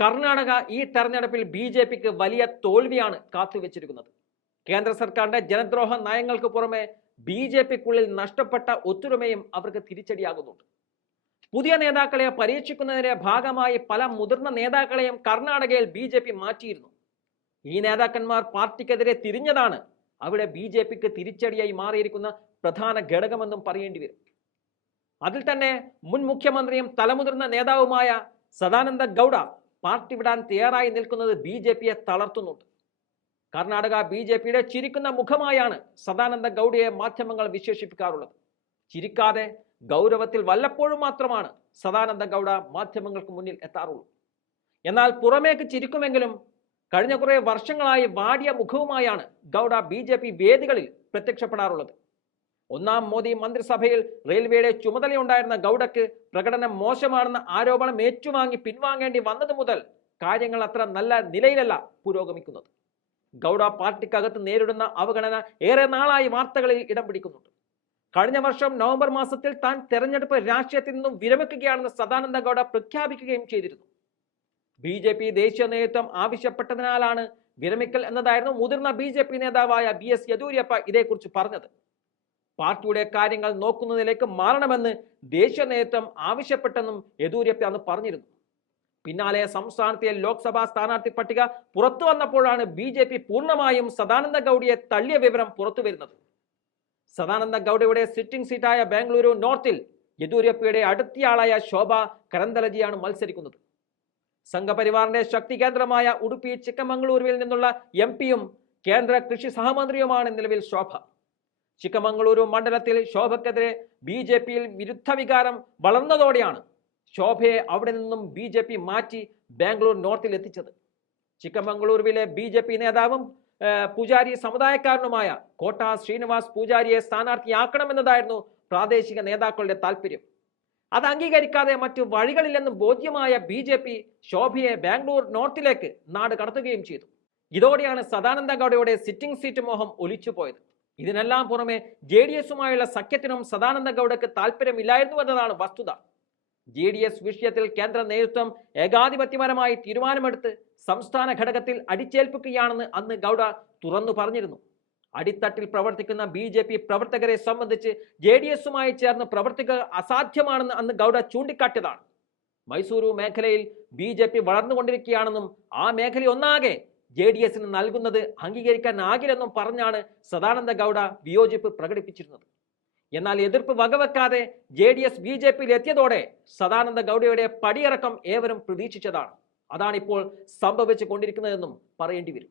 കർണാടക ഈ തെരഞ്ഞെടുപ്പിൽ B J പിക്ക് വലിയ തോൽവിയാണ് കാത്തുവെച്ചിരിക്കുന്നത്. കേന്ദ്ര സർക്കാരിന്റെ ജനദ്രോഹ നയങ്ങൾക്ക് പുറമെ ബി ജെ പിക്കുള്ളിൽ നഷ്ടപ്പെട്ട ഒത്തൊരുമയും അവർക്ക് തിരിച്ചടിയാകുന്നുണ്ട്. പുതിയ നേതാക്കളെ പരീക്ഷിക്കുന്നതിന്റെ ഭാഗമായി പല മുതിർന്ന നേതാക്കളെയും കർണാടകയിൽ ബി ജെ പി മാറ്റിയിരുന്നു. ഈ നേതാക്കന്മാർ പാർട്ടിക്കെതിരെ തിരിഞ്ഞതാണ് അവിടെ ബി ജെ പിക്ക് തിരിച്ചടിയായി മാറിയിരിക്കുന്ന പ്രധാന ഘടകമെന്നും പറയേണ്ടി വരും. അതിൽ തന്നെ മുൻ മുഖ്യമന്ത്രിയും തലമുതിർന്ന നേതാവുമായ സദാനന്ദ ഗൗഡ പാർട്ടി വിടാൻ തയ്യാറായി നിൽക്കുന്നത് ബി ജെ പിയെ തളർത്തുന്നുണ്ട്. കർണാടക ബി ജെ പിയുടെ ചിരിക്കുന്ന മുഖമായാണ് സദാനന്ദ ഗൗഡയെ മാധ്യമങ്ങൾ വിശേഷിപ്പിക്കാറുള്ളത്. ചിരിക്കാതെ ഗൗരവത്തിൽ വല്ലപ്പോഴും മാത്രമാണ് സദാനന്ദ ഗൗഡ മാധ്യമങ്ങൾക്ക് മുന്നിൽ എത്താറുള്ളൂ. എന്നാൽ പുറമേക്ക് ചിരിക്കുമെങ്കിലും കഴിഞ്ഞ കുറേ വർഷങ്ങളായി വാടിയ മുഖവുമായാണ് ഗൗഡ ബി വേദികളിൽ പ്രത്യക്ഷപ്പെടാറുള്ളത്. ഒന്നാം മോദി മന്ത്രിസഭയിൽ റെയിൽവേയുടെ ചുമതലയുണ്ടായിരുന്ന ഗൗഡയ്ക്ക് പ്രകടനം മോശമാണെന്ന ആരോപണം ഏറ്റുവാങ്ങി പിൻവാങ്ങേണ്ടി വന്നത് മുതൽ കാര്യങ്ങൾ അത്ര നല്ല നിലയിലല്ല പുരോഗമിക്കുന്നത്. ഗൗഡ പാർട്ടിക്കകത്ത് നേരിടുന്ന അവഗണന ഏറെ നാളായി വാർത്തകളിൽ ഇടം പിടിക്കുന്നുണ്ട്. കഴിഞ്ഞ വർഷം നവംബർ മാസത്തിൽ താൻ തെരഞ്ഞെടുപ്പ് രാഷ്ട്രീയത്തിൽ നിന്നും വിരമിക്കുകയാണെന്ന് സദാനന്ദ ഗൗഡ പ്രഖ്യാപിക്കുകയും ചെയ്തിരുന്നു. ബി ജെ പി ദേശീയ നേതൃത്വം ആവശ്യപ്പെട്ടതിനാലാണ് വിരമിക്കൽ എന്നതായിരുന്നു മുതിർന്ന ബി ജെ പി നേതാവായ ബി എസ് യെദ്യൂരപ്പ ഇതേക്കുറിച്ച് പറഞ്ഞത്. പാർട്ടിയുടെ കാര്യങ്ങൾ നോക്കുന്നതിലേക്ക് മാറണമെന്ന് ദേശീയ നേതൃത്വം ആവശ്യപ്പെട്ടെന്നും യെദ്യൂരപ്പ അന്ന് പറഞ്ഞിരുന്നു. പിന്നാലെ സംസ്ഥാനത്തെ ലോക്സഭാ സ്ഥാനാർത്ഥി പട്ടിക പുറത്തു വന്നപ്പോഴാണ് ബി ജെ പി പൂർണമായും സദാനന്ദ ഗൗഡിയെ തള്ളിയ വിവരം പുറത്തു വരുന്നത്. സദാനന്ദ ഗൗഡയുടെ സിറ്റിംഗ് സീറ്റായ ബാംഗ്ലൂരു നോർത്തിൽ യെദ്യൂരപ്പയുടെ അടുത്തയാളായ ശോഭ കരന്തലജിയാണ് മത്സരിക്കുന്നത്. സംഘപരിവാറിന്റെ ശക്തി കേന്ദ്രമായ ഉടുപ്പി ചിക്കമംഗളൂരുവിൽ നിന്നുള്ള എം പിയും കേന്ദ്ര കൃഷി സഹമന്ത്രിയുമാണ് നിലവിൽ ശോഭ. ചിക്കമംഗളൂരു മണ്ഡലത്തിൽ ശോഭക്കെതിരെ ബി ജെ പിയിൽ വിരുദ്ധ വികാരം വളർന്നതോടെയാണ് ശോഭയെ അവിടെ നിന്നും ബി ജെ പി മാറ്റി ബാംഗ്ലൂർ നോർത്തിൽ എത്തിച്ചത്. ചിക്കമംഗളൂരുവിലെ ബി ജെ പി നേതാവും പൂജാരി സമുദായക്കാരനുമായ കോട്ട ശ്രീനിവാസ് പൂജാരിയെ സ്ഥാനാർത്ഥിയാക്കണമെന്നതായിരുന്നു പ്രാദേശിക നേതാക്കളുടെ താല്പര്യം. അത് അംഗീകരിക്കാതെ മറ്റു വഴികളില്ലെന്ന് ബോധ്യമായ ബി ജെ പി ശോഭയെ ബാംഗ്ലൂർ നോർത്തിലേക്ക് നാട് കടത്തുകയും ചെയ്തു. ഇതോടെയാണ് സദാനന്ദ ഗൗഡയുടെ സിറ്റിംഗ് സീറ്റ് മോഹം ഒലിച്ചുപോയത്. ഇതിനെല്ലാം പുറമെ ജെ ഡി എസുമായുള്ള സഖ്യത്തിനും സദാനന്ദ ഗൗഡയ്ക്ക് താല്പര്യമില്ലായിരുന്നു എന്നതാണ് വസ്തുത. ജെ ഡി എസ് വിഷയത്തിൽ കേന്ദ്ര നേതൃത്വം ഏകാധിപത്യപരമായി തീരുമാനമെടുത്ത് സംസ്ഥാന ഘടകത്തിൽ അടിച്ചേൽപ്പിക്കുകയാണെന്ന് അന്ന് ഗൗഡ തുറന്നു പറഞ്ഞിരുന്നു. അടിത്തട്ടിൽ പ്രവർത്തിക്കുന്ന ബി ജെ പി പ്രവർത്തകരെ സംബന്ധിച്ച് ജെ ഡി എസുമായി ചേർന്ന് പ്രവർത്തിക്കുക അസാധ്യമാണെന്ന് അന്ന് ഗൗഡ ചൂണ്ടിക്കാട്ടിയതാണ്. മൈസൂരു മേഖലയിൽ ബി ജെ പി വളർന്നുകൊണ്ടിരിക്കുകയാണെന്നും ആ മേഖല ഒന്നാകെ ജെ ഡി എസിന് നൽകുന്നത് അംഗീകരിക്കാനാകില്ലെന്നും പറഞ്ഞാണ് സദാനന്ദ ഗൗഡ വിയോജിപ്പ് പ്രകടിപ്പിച്ചിരുന്നത്. എന്നാൽ എതിർപ്പ് വകവെക്കാതെ J D S B J പിയിൽ എത്തിയതോടെ സദാനന്ദ ഗൗഡയുടെ പടിയിറക്കം ഏവരും പ്രതീക്ഷിച്ചതാണ്. അതാണിപ്പോൾ സംഭവിച്ചു കൊണ്ടിരിക്കുന്നതെന്നും പറയേണ്ടി വരും.